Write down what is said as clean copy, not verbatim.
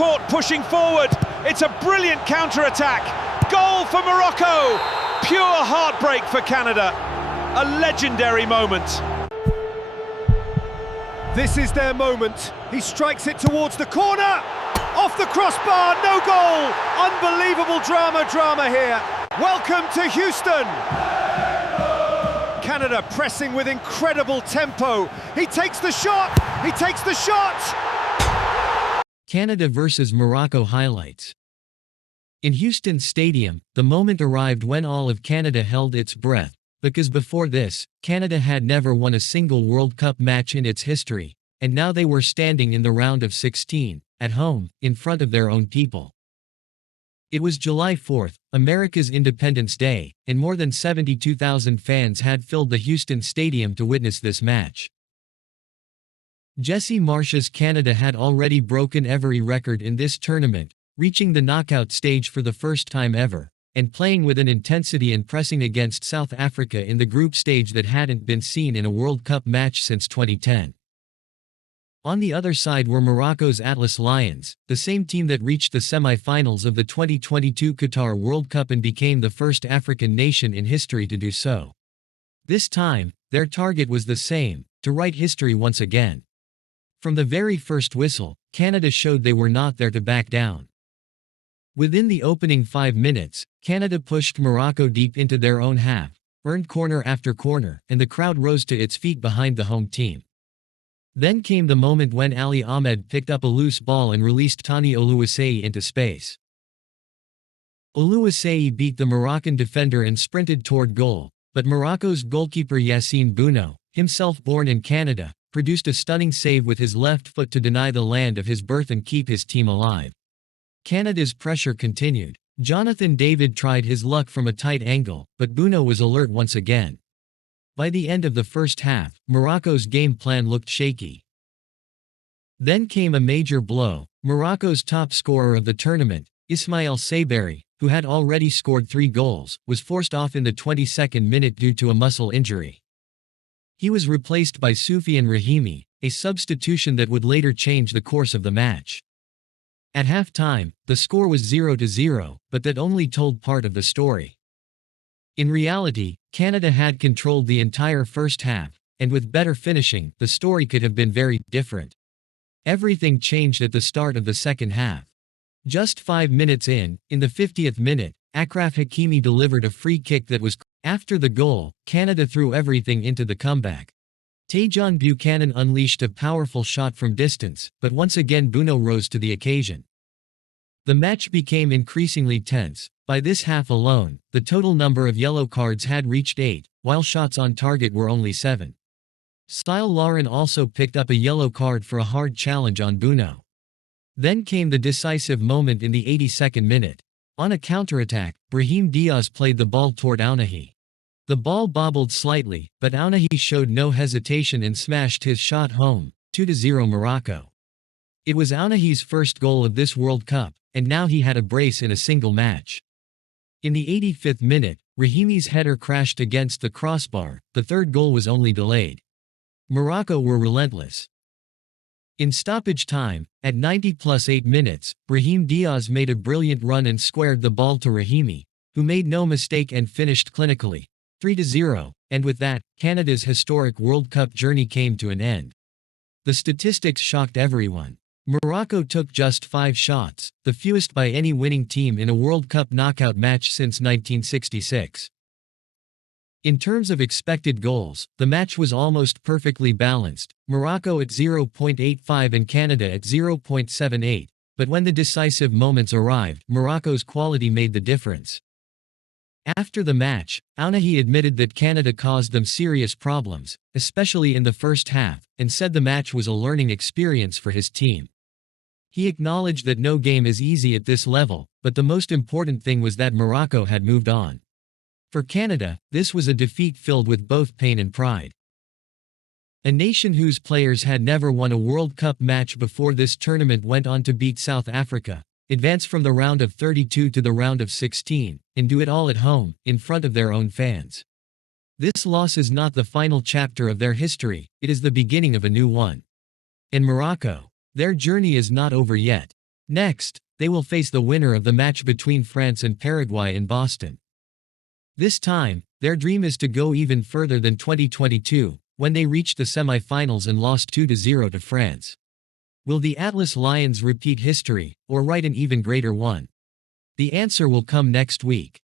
caught pushing forward. It's a brilliant counter-attack. Goal for Morocco. Pure heartbreak for Canada. A legendary moment. This is their moment. He strikes it towards the corner. Off the crossbar, no goal. Unbelievable drama here. Welcome to Houston. Canada pressing with incredible tempo. He takes the shot. Canada versus Morocco highlights. In Houston Stadium, the moment arrived when all of Canada held its breath, because before this, Canada had never won a single World Cup match in its history, and now they were standing in the round of 16, at home, in front of their own people. It was July 4th, America's Independence Day, and more than 72,000 fans had filled the Houston Stadium to witness this match. Jesse Marsh's Canada had already broken every record in this tournament, reaching the knockout stage for the first time ever, and playing with an intensity and pressing against South Africa in the group stage that hadn't been seen in a World Cup match since 2010. On the other side were Morocco's Atlas Lions, the same team that reached the semi-finals of the 2022 Qatar World Cup and became the first African nation in history to do so. This time, their target was the same, to write history once again. From the very first whistle, Canada showed they were not there to back down. Within the opening 5 minutes, Canada pushed Morocco deep into their own half, earned corner after corner, and the crowd rose to its feet behind the home team. Then came the moment when Ali Ahmed picked up a loose ball and released Thani Oluwaseyi into space. Oluwaseyi beat the Moroccan defender and sprinted toward goal, but Morocco's goalkeeper Yassine Bounou, himself born in Canada, produced a stunning save with his left foot to deny the land of his birth and keep his team alive. Canada's pressure continued. Jonathan David tried his luck from a tight angle, but Bounou was alert once again. By the end of the first half, Morocco's game plan looked shaky. Then came a major blow. Morocco's top scorer of the tournament, Ismail Saberi, who had already scored 3 goals, was forced off in the 22nd minute due to a muscle injury. He was replaced by Soufiane Rahimi, a substitution that would later change the course of the match. At halftime, the score was 0-0, but that only told part of the story. In reality, Canada had controlled the entire first half, and with better finishing, the story could have been very different. Everything changed at the start of the second half. Just 5 minutes in the 50th minute, Achraf Hakimi delivered a free kick that was. After the goal, Canada threw everything into the comeback. Tajon Buchanan unleashed a powerful shot from distance, but once again Bounou rose to the occasion. The match became increasingly tense. By this half alone, the total number of yellow cards had reached 8, while shots on target were only 7. Style Lauren also picked up a yellow card for a hard challenge on Bounou. Then came the decisive moment in the 82nd minute. On a counterattack, Brahim Diaz played the ball toward Ounahi. The ball bobbled slightly, but Ounahi showed no hesitation and smashed his shot home, 2-0 Morocco. It was Ounahi's first goal of this World Cup, and now he had a brace in a single match. In the 85th minute, Rahimi's header crashed against the crossbar. The third goal was only delayed. Morocco were relentless. In stoppage time, at 90+8 minutes, Brahim Diaz made a brilliant run and squared the ball to Rahimi, who made no mistake and finished clinically, 3-0, and with that, Canada's historic World Cup journey came to an end. The statistics shocked everyone. Morocco took just 5 shots, the fewest by any winning team in a World Cup knockout match since 1966. In terms of expected goals, the match was almost perfectly balanced, Morocco at 0.85 and Canada at 0.78, but when the decisive moments arrived, Morocco's quality made the difference. After the match, Ounahi admitted that Canada caused them serious problems, especially in the first half, and said the match was a learning experience for his team. He acknowledged that no game is easy at this level, but the most important thing was that Morocco had moved on. For Canada, this was a defeat filled with both pain and pride. A nation whose players had never won a World Cup match before this tournament went on to beat South Africa, advance from the round of 32 to the round of 16, and do it all at home, in front of their own fans. This loss is not the final chapter of their history, it is the beginning of a new one. In Morocco, their journey is not over yet. Next, they will face the winner of the match between France and Paraguay in Boston. This time, their dream is to go even further than 2022, when they reached the semi-finals and lost 2-0 to France. Will the Atlas Lions repeat history, or write an even greater one? The answer will come next week.